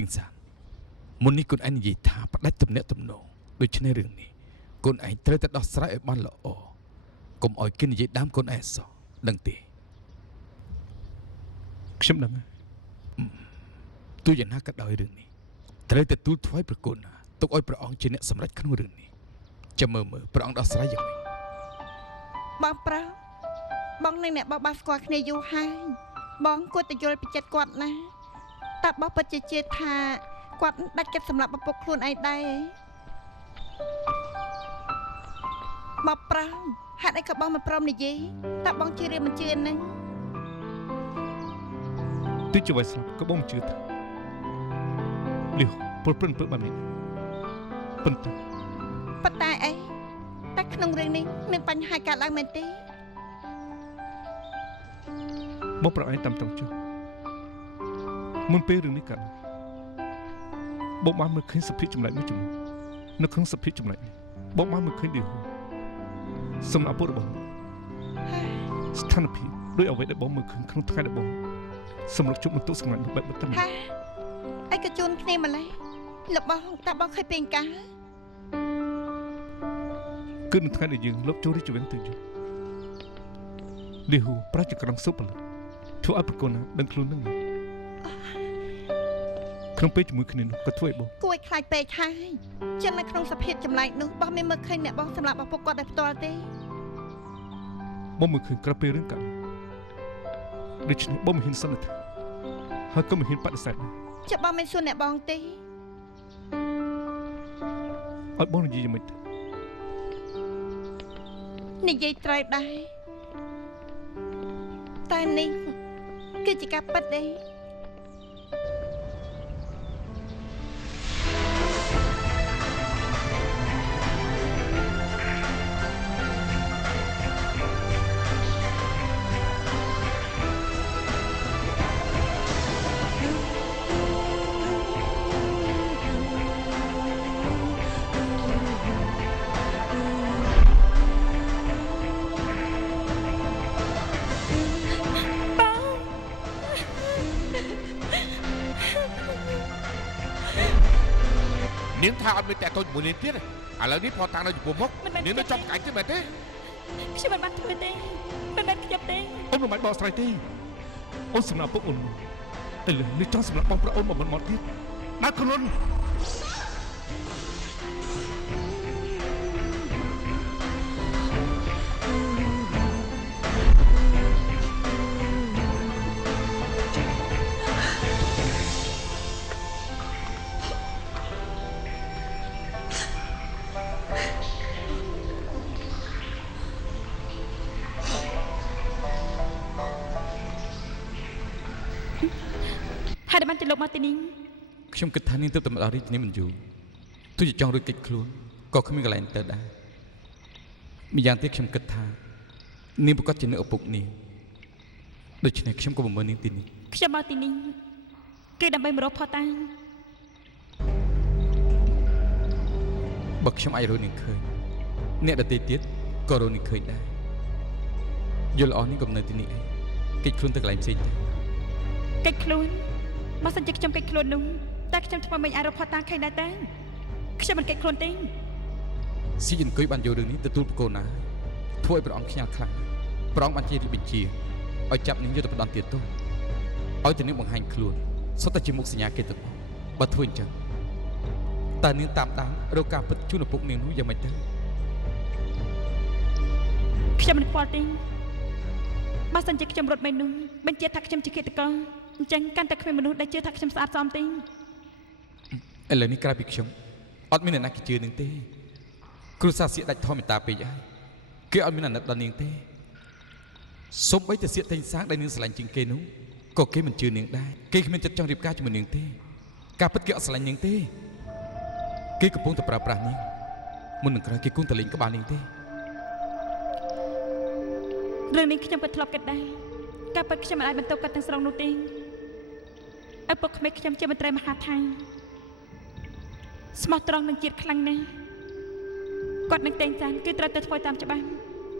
ទាំងសាមុននេះកូនឯងនិយាយថាផ្ដាច់ទំនាក់ទំនងដូច្នេះរឿងនេះកូនឯងត្រូវតែដោះស្រាយឲ្យបានល្អកុំឲ្យគេនិយាយដើមកូនឯងសោះដឹងទេខ្ញុំដឹងទោះយ៉ាងណាក៏ដោយរឿងនេះត្រូវតែទូលថ្វាយប្រគុណទុកឲ្យព្រះអង្គជាអ្នកសម្រេចក្នុងរឿងនេះចាំមើលព្រះអង្គដោះស្រាយយ៉ាងម៉េចបងប្រុសបងនឹងអ្នកបោះបាសស្គាល់គ្នាយូរហើយបងគួរតែយល់ពីចិត្តគាត់ណាតើបងពិតជាជឿថាគាត់ដាច់ចិត្តសម្រាប់ឪពុកខ្លួនឯងដែរបងប្រុសហេតុអីក៏បងមិនព្រមនិយាយតើបងជឿឬមិនជឿហ្នឹងទោះជាវាស្លាប់ក៏បងជឿថាលីវពលព្រិនពើបែបនេះប៉ុន្តែអីតែក្នុងរឿងនេះមានបញ្ហាកើតឡើងមែនទេមកប្រអែតាមត្រង់ចុះមុនពេលរឿងនេះកើតបងបានមើលឃើញសភាពចម្លែកមួយចំនួននៅក្នុងសភាពចម្លែកនេះបងបានមើលឃើញលីវសម្រាប់ពុទ្ធរបស់ស្ថានភាពដោយអ្វីដែលបងមើលឃើញក្នុងថ្ងៃដែលបងសម្រាប់ជប់បន្ទុកសម្រាប់បែបបត់តែអីក៏ជូនគ្នាម្លេះលោកបងតើបងឃើញពេលកាលគឺនៅថ្ងៃដែលយើងលុបចូលរាជវាំងទៅយូរលីហ៊ូប្រាជ្ញក្រងសុបលធ្វើឲ្យប្រកូនណាដឹងខ្លួននឹងក្នុងពេលជាមួយគ្នានោះក៏ធ្វើឲ្យបងគួរឲ្យខ្លាចពេកហើយចឹងនៅក្នុងសភាពចម្លែកនោះបងមានមើលឃើញអ្នកបងសម្រាប់ឪពុកគាត់ដោយផ្ទាល់ទេបងមើលឃើញក្រៅពេលរឿងកើតដូច្នេះបងមិនហ៊ានសន្និដ្ឋានហើយក៏មិនហ៊ានបដិសេធចាំបងមិនសួរអ្នកបងទេឲ្យបងនិយាយយ៉ាងម៉េចនិយាយត្រូវដែរតែនេះគឺជាការពិតទេនាងថាអត់មានតែតូចជាមួយនាងទៀតឥឡូវនេះផតាំងនៅចំពោះមុខនាងនៅចំកាច់ទេមែនទេខ្ញុំមិនបានធ្វើទេមិនបានខ្ញុំទេអូនមិនបាច់បកស្រាយទេអូនសម្រាប់ពុកអូនតែលើនេះចង់សម្រាប់បងប្អូនមកមកទៀតណាខ្លួនហើយបានទៅលោកមកទីនេះខ្ញុំគិតថានាងទើបតែមកដល់រាជធានីមិនយូរទោះជាចង់រួចកិច្ចខ្លួនក៏គ្មានកន្លែងទៅដែរម្យ៉ាងទៀតខ្ញុំគិតថានាងប្រកាសជានៅឪពុកនាងដូច្នេះខ្ញុំក៏បំរើនាងទីនេះខ្ញុំមកទីនេះគឺដើម្បីមករកផតាំងបើខ្ញុំអាចរកនាងឃើញអ្នកដទៃទៀតក៏រកនាងឃើញដែរយល់អស់នាងកំនៅទីនេះឯងកិច្ចខ្លួនទៅកន្លែងផ្សេងទៅកិច្ចខ្លួនបើសិនជាខ្ញុំកិច្ចខ្លួននោះតែខ្ញុំធ្វើមិនអាចរកផតាំងឃើញដែរទេខ្ញុំមិនកិច្ចខ្លួនទេស៊ីអង្គុយបានយករឿងនេះទទួលប្រកូនណាធ្វើឲ្យព្រះអង្គខ្ញាល់ខ្លាំងព្រះអង្គបានជារាជបញ្ជាឲ្យចាប់នាងយកទៅផ្ដន់ទៀតទោសឲ្យទៅនាងបង្ហាញខ្លួនសុទ្ធតែជាមុខសញ្ញាគេទៅបើធ្វើអញ្ចឹងតើនាងតាមដានរកការពិតជូនឪពុកនាងនោះយ៉ាងម៉េចទៅខ្ញុំមិនខ្វល់ទេបើសិនជាខ្ញុំរត់មែននោះបញ្ជាថាខ្ញុំជាឃាតករអញ្ចឹងកាន់តែគ្មានមនុស្សដែលជឿថាខ្ញុំស្អាតសមទេឥឡូវនេះក្រៅពីខ្ញុំអត់មានអ្នកណាគេជឿនាងទេគ្រួសារសៀកដាច់ធម្មតាពេកហើយគេអត់មានអាណិតដល់នាងទេសូម្បីតែសៀកតែងសាងដែលនាងស្រឡាញ់ជាងគេនោះក៏គេមិនជឿនាងដែរគេគ្មានចិត្តចង់រៀបការជាមួយនាងទេការពិតគេអត់ស្រឡាញ់នាងទេគេកំពុងតែប្រើប្រាស់នាងមុននឹងក្រោយគេគង់តែលេងក្បាលនាងទេរឿងនេះខ្ញុំក៏ធ្លាប់គិតដែរការពិតខ្ញុំមិនអាចបន្ទោសគាត់ទាំងស្រុងនោះទេឪពុកក្មេកខ្ញុំជាមន្ត្រីមហាថៃស្មោះត្រង់នឹងជាតិខ្លាំងណាស់គាត់នឹងតែងតាំងគឺត្រូវតែធ្វើតាមច្បាប់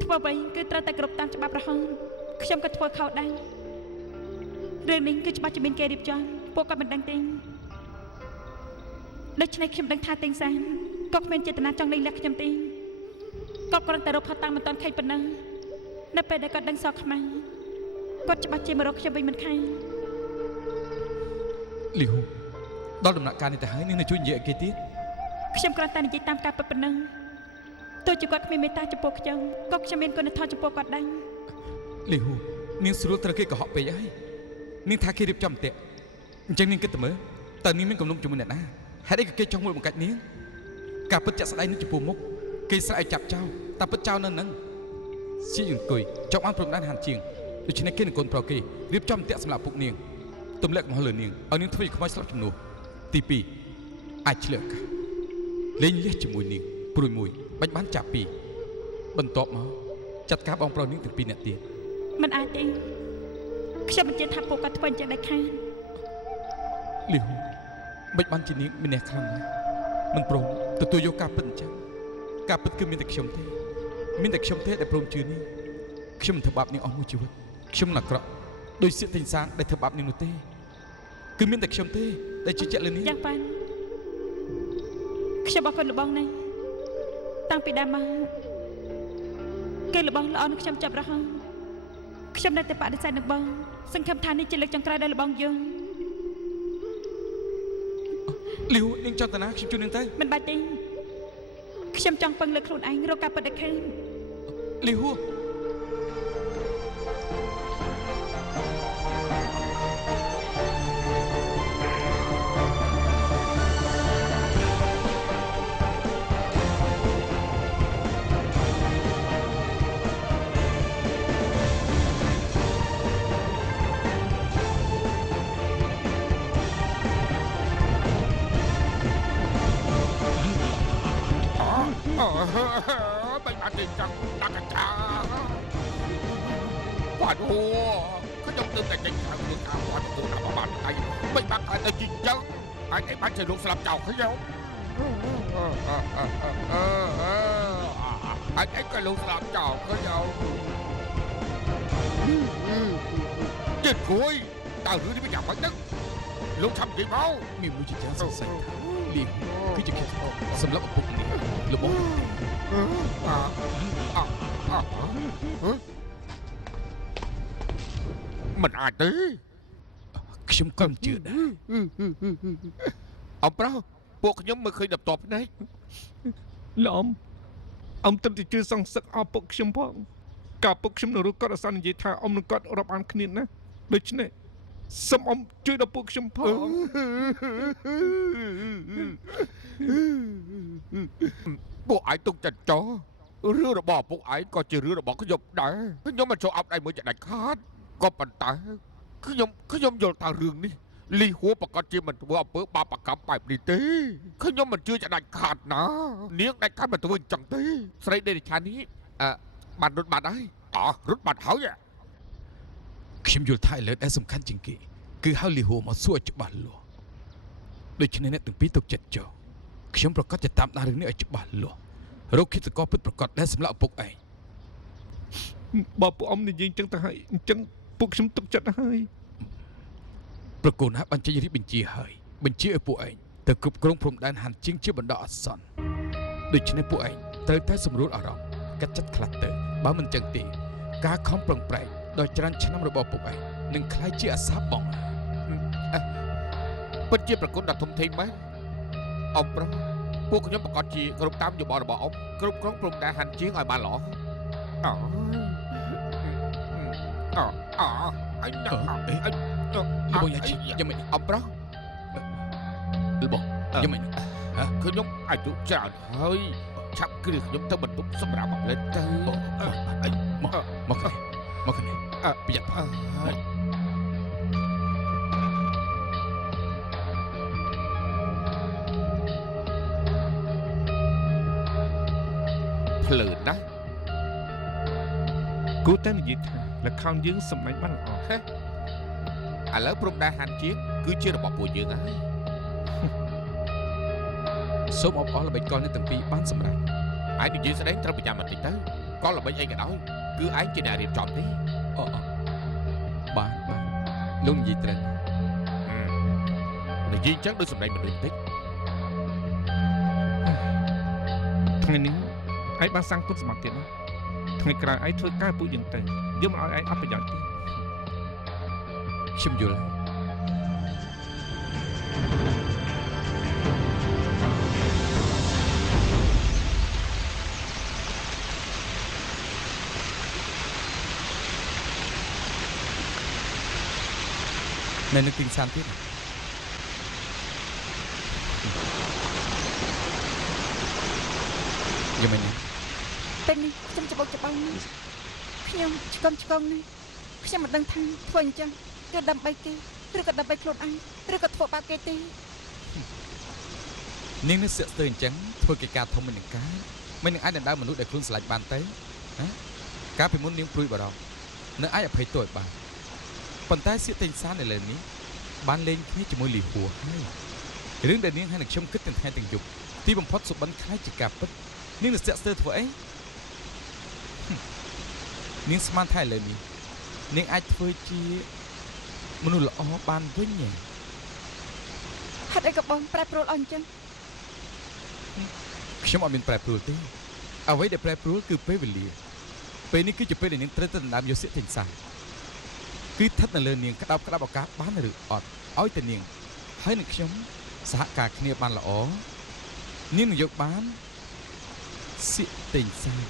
ធ្វើអ្វីគឺត្រូវតែគ្រប់តាមច្បាប់រហូតខ្ញុំក៏ធ្វើខុសដែររឿងនេះគឺច្បាស់ជាមានគេរៀបចំពួកគាត់មិនដឹងទេ ដូច្នេះខ្ញុំដឹងថាទាំងសានក៏គ្មានចេតនាចង់លេងលះខ្ញុំទេគាត់គ្រាន់តែរកផាត់តាមមិនតាន់ខេតប៉ុណ្ណឹងនៅពេលដែលគាត់ដឹងសោកខ្មៅគាត់ច្បាស់ជាមករកខ្ញុំវិញមិនខាន លីហូដល់ដំណាក់កាលនេះទៅហើយនឹងជួយនិយាយអីគេទៀត ខ្ញុំគ្រាន់តែនិយាយតាមការពិតប៉ុណ្ណឹងទោះជាគាត់គ្មានមេត្តាចំពោះខ្ញុំក៏ខ្ញុំមានគុណធម៌ចំពោះគាត់ដែរ លីហូនាងស្រួលត្រូវគេកុហកពេកហើយនាងថាគេរៀបចំផ្ទះអញ្ចឹងនាងគិតទៅមើលតើនាងមានកំណុំជាមួយអ្នកណាហេតុអីក៏គេចង់មួយបង្កាច់នាងការពិតចាក់ស្ដែងនឹងចំពោះមុខគេស្រែកចាប់ចោលតែពិតចោលនៅនឹងជាអង្គុយចង់បានព្រំដែនហានជាងដូច្នេះគេនឹងកូនប្រុសគេរៀបចំផ្ទះសម្រាប់ពុកនាងទម្លាក់កំហុសលើនាងឲ្យនាងធ្វើឲ្យខ្មោចស្លាប់ជំនួសទី2អាចឆ្លៀកឱកាសលេងលះជាមួយនាងព្រួយមួយបាច់បានចាប់ពីរបន្ទាប់មកចាត់ការបងប្រុសនាងទាំងពីរនាក់ទៀត មិនអាចទេខ្ញុំមិនជឿថាពួកគាត់ធ្វើអញ្ចឹងដែរខាន លីហូមិនបានជានាងមានអ្នកខ្លាំងណាស់មិនព្រមទទួលយកការពិតអញ្ចឹងការពិតគឺមានតែខ្ញុំទេមានតែខ្ញុំទេដែលព្រមជឿនាងខ្ញុំមិនធ្វើបាបនាងអស់មួយជីវិតខ្ញុំមិនអាក្រក់ដោយសៀកទិញសាងដែលធ្វើបាបនាងនោះទេគឺមានតែខ្ញុំទេដែលជឿជាក់លើនាង យ៉ាងប៉ាន់ខ្ញុំអរគុណលបងណាស់តាំងពីដើមមកគេលបងល្អនឹងខ្ញុំចាប់រហូតខ្ញុំនៅតែបដិសេធនឹងបងសង្ឃឹមថានេះជាលើកចុងក្រោយដែលលបងយល់ លីហូនាងចង់តាណាខ្ញុំជួយនាងទៅ មិនបាច់ទេខ្ញុំចង់ពឹងលើខ្លួនឯងរកការពិតឲ្យឃើញ លីហូ Bánh bát trên trắng là cả trà Quả đồ Cứ trong tương cảnh trắng Được cả quả đồ nào mà bạn tay Bánh bát tay tay chính trắng Anh ấy bán trên lúc sạp chào khác nhau Anh ấy cái lúc sạp chào khác nhau Chết cuối Tao rửa đi với nhà bánh đất Lúc thăm chị máu មានមួយជាច្រើនសង្ស័យថាលីហូគឺជាគេសម្រាប់ឪពុកនាងលបងនាងទេ Mình ai tí ខ្ញុំក៏មិនជឿដែរ Ông bro Bộ nhóm mới khơi đập tọp này លោកអ៊ំត្រឹមតែជឿសង្សឹកអស់ពុកខ្ញុំផងការពុកខ្ញុំនៅរកគាត់អសន្ននិយាយថាអ៊ំនឹងគាត់រាប់អានគ្នាណាដូច្នេះសូមអ៊ំជួយដល់ពុកខ្ញុំផង Bộ ai tung chặt chó Rứa rồi bỏ bộ ai có chỉ rứa rồi bỏ cái dọc đá Nhưng mà cho ốc đây mới chạy đánh khát Có bàn tay Cứ nhóm vô thằng rừng đi Ly húa bà con chim mình vừa ổng bước ba bà cắm bài đi tí Cứ nhóm mình chưa chạy đánh khát ná Niếng đánh khát mà tụi mình chẳng tí Sau đây đây là chán ý Bạn rút bạn ấy rút bạn háo vậy ខ្ញុំយល់ថាឥឡូវដែលសំខាន់ជាងគេគឺហៅលីហូមកសួរឲ្យច្បាស់លាស់ដូច្នេះអ្នកទាំងពីរទុកចិត្តចុះខ្ញុំប្រកាសจะតាមដានរឿងនេះឲ្យច្បាស់លាស់រកឃាតករពិតប្រាកដដែលសម្លាប់ឪពុកឯង បើពួកអ៊ំនិយាយអញ្ចឹងទៅហើយអញ្ចឹងពួកខ្ញុំទុកចិត្តហើយ ប្រកូនណាបានចេញរៀបបញ្ជាហើយបញ្ជាឲ្យពួកឯងទៅគ្រប់គ្រងព្រំដែនហានជាងជាបណ្ដោះអាសន្នដូច្នេះពួកឯងត្រូវតែសម្រួលអារម្មណ៍កាត់ចិត្តខ្លះទៅបើមិនអញ្ចឹងទេការខំប្រឹងប្រែងដោយច្រើនឆ្នាំរបស់ពួកឯងនឹងខ្លាយជាអាសាបង Bất chiaប្រគុណដល់ធំធេងមែនអ៊ំប្រុសពួកខ្ញុំប្រកាសជាគ្រប់តាមយោបល់របស់អ៊ំគ្រប់គ្រងព្រំដែនហាន់ជាងឲ្យបានល្អអញដាក់អញ លបងយ៉ាងម៉េច អ៊ំប្រុស លបងយ៉ាងម៉េច ខ្ញុំអាយុច្រើនហើយឆាប់គ្រឹះខ្ញុំទៅបន្ទប់សម្រាប់មកលេតទៅមកគ្នាប្រយ័ត្នផង ភ្លើនណា គួរតែនិយាយថាល្ខោនយើងសម្ដែងបានល្អ ឥឡូវព្រំដែនហាន់ជាងគឺជារបស់ពួកយើងហើយ សូមអបអរល្បិចកលនេះទាំងពីរបានសម្រាប់ ឯងនិយាយស្ដីត្រូវប្រចាំបន្តិចទៅកលល្បិចអីក៏ដោយគឺឯងជាអ្នករៀបចំទេ បានលោកនិយាយត្រូវ និយាយអញ្ចឹងដូចសម្ដែងមនុស្សតិច ថ្ងៃនេះឯងបានសាំងគុណសម្បត្តិទៀតណាថ្ងៃក្រោយឯងធ្វើការពួកយើងទៅយកមកឲ្យឯងអត់ប្រយោជន៍ទេ ខ្ញុំយល់នៅនឹងទីសានទៀតយ៉ាងម៉េច ពេលនេះខ្ញុំច្បោកច្បងណាស់ខ្ញុំឆ្កឹមណាស់ខ្ញុំមិនដឹងថាធ្វើអញ្ចឹងគឺដើម្បីគេឬក៏ដើម្បីខ្លួនឯងឬក៏ធ្វើបាបគេទេ នាងនឹងស្ទាក់ស្ទើរអញ្ចឹងធ្វើកិច្ចការធំមិននឹងការមិននឹងអាចដណ្ដើមមនុស្សដែលខ្លួនស្រឡាញ់បានទេណាកាលពីមុននាងព្រួយបារម្ភនៅអាចអភ័យទោសឲ្យបានប៉ុន្តែសៀកតេងសាននៅលើនេះបានលេងគ្នាជាមួយលីហួរហើយរឿងដែលនាងហើយនឹងខ្ញុំគិតទាំងថ្ងៃទាំងយប់ទីបំផុតសុបិនខ្លាចជាការពិតនាងនឹងស្ទាក់ស្ទើរធ្វើអីនាងស្មានថាឥឡូវនេះនាងអាចធ្វើជាមនុស្សល្អបានវិញទេ ហេតុអីក៏បងប្រែប្រួលអស់អញ្ចឹង ខ្ញុំអត់មានប្រែប្រួលទេអ្វីដែលប្រែប្រួលគឺពេលវេលាពេលនេះគឺជាពេលដែលនាងត្រូវទៅដណ្ដើមយកសៀកតេងសានគឺស្ថិតនៅលើនាងក្តាប់ឱកាសបានឬអត់ឲ្យតែនាងហើយនឹងខ្ញុំសហការគ្នាបានល្អនាងនឹងយកបានសៀកតេងសាន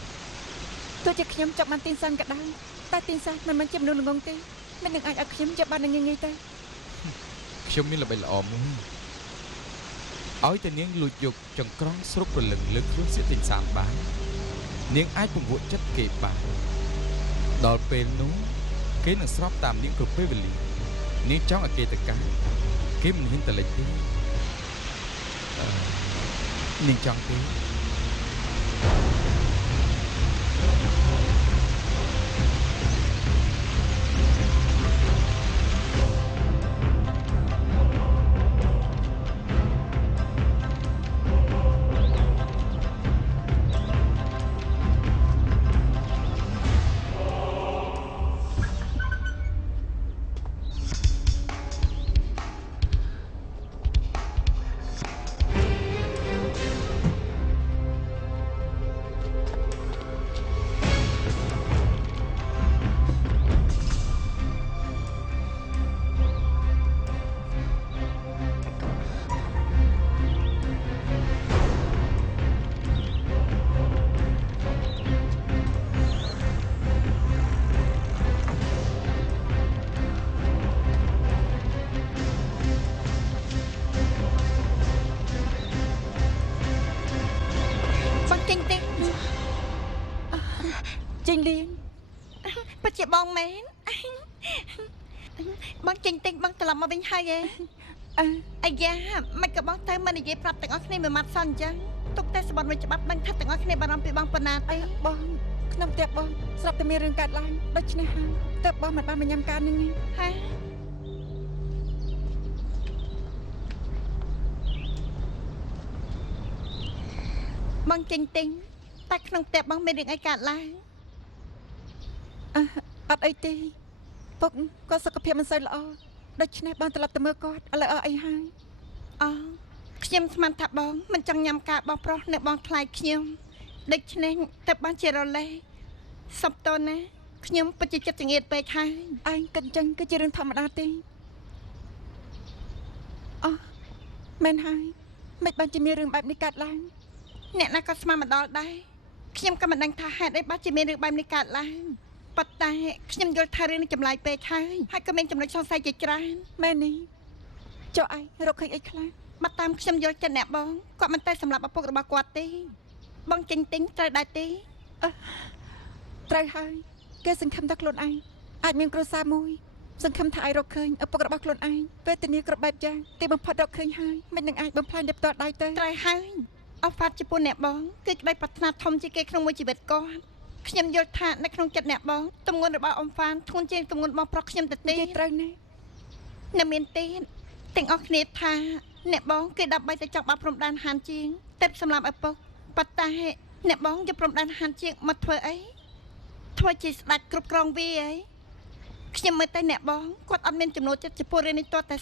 ទោះជាខ្ញុំចាប់បានទីនសានក៏ដោយតែទីនសានមិនមែនជាមនុស្សល្ងងទេមិននឹងអាចឲ្យខ្ញុំចាប់បានងាយៗទេ ខ្ញុំមានល្បិចល្អមួយឲ្យតែនាងលួចយកចង្ក្រង់ស្រុកព្រលឹងលើខ្លួនសៀកតេងសានបាននាងអាចពង្រួចចិត្តគេបានដល់ពេលនោះគេនឹងស្របតាមនាងគ្រប់ពេលវេលានាងចង់ឲ្យគេទៅការគេមិនហ៊ានទៅលេចទេនាងចង់ទេ ចេញលៀងពិតជាបងមែនបងចេញទិញបងត្រឡប់មកវិញហើយអាយ៉ាមិនក៏បងទៅមិននិយាយប្រាប់ទាំងអស់គ្នាមួយម៉ាត់សោះអញ្ចឹងទុកតែសម្បត្តិមួយច្បាប់ដឹងថាទាំងអស់គ្នាបារម្ភពីបងប៉ុណ្ណាទេបងខ្ញុំផ្ទះបងស្រាប់តែមានរឿងកើតឡើងដូច្នេះហើយតើបងមិនបានញ៉ាំការនឹងនេះហ៎បងចេញទិញតែក្នុងផ្ទះបងមានរឿងអីកើតឡើងអត់អីទេពុកគាត់សុខភាពមិនសូវល្អដូច្នេះបងត្រឡប់ទៅមើលគាត់ឥឡូវអស់អីហើយខ្ញុំស្មានថាបងមិនចង់ញ៉ាំការបងប្រុសនៅបងខ្លាចខ្ញុំដូច្នេះតែបានជារលេសុំតើណាខ្ញុំពិតជាចិត្តចង្អៀតពេកហើយឯងគិតចឹងគឺជារឿងធម្មតាទេមែនហើយមិនបានជាមានរឿងបែបនេះកើតឡើងអ្នកណាក៏ស្មានមកដល់ដែរខ្ញុំក៏មិនដឹងថាហេតុអីបានជាមានរឿងបែបនេះកើតឡើងប៉ុន្តែខ្ញុំយល់ថារឿងនេះចម្លែកពេកហើយក៏មានចំណុចសង្ស័យជាច្រើនមែននេះចុះឯងរកឃើញអីខ្លះបើតាមខ្ញុំយល់ចិត្តអ្នកបងគាត់មិនតែសម្រាប់ឪពុករបស់គាត់ទេបងចេញទិញត្រូវដែរទេត្រូវហើយគេសង្ឃឹមថាខ្លួនឯងអាចមានគ្រួសារមួយសង្ឃឹមថាអាចរកឃើញឪពុករបស់ខ្លួនឯងពេលធានាគ្រប់បែបយ៉ាងទីបំផុតរកឃើញហើយមិននឹងអាចបំផ្លាញដល់ផ្ទាល់ដៃទៅត្រូវហើយអហ្វាតជាពូអ្នកបងគឺក្តីប្រាថ្នាធំជាងគេក្នុងមួយជីវិតគាត់ខ្ញុំយល់ថានៅក្នុងចិត្តអ្នកបងទម្ងន់របស់អ៊ំហ្វានធ្ងន់ជាងទម្ងន់របស់ប្រុសខ្ញុំទៅទេត្រូវណាអ្នកមានទៀតទាំងអស់គ្នាថាអ្នកបងគេដើម្បីតែចង់បាត់ព្រំដែនហានជាងតែសម្រាប់ឪពុកប៉ុន្តែអ្នកបងយកព្រំដែនហានជាងមកធ្វើអីធ្វើជាស្ដេចគ្រប់គ្រងវាអីខ្ញុំមើលតែអ្នកបងគាត់អត់មានចំណូលចិត្តចំពោះរឿងនេះទាល់តែ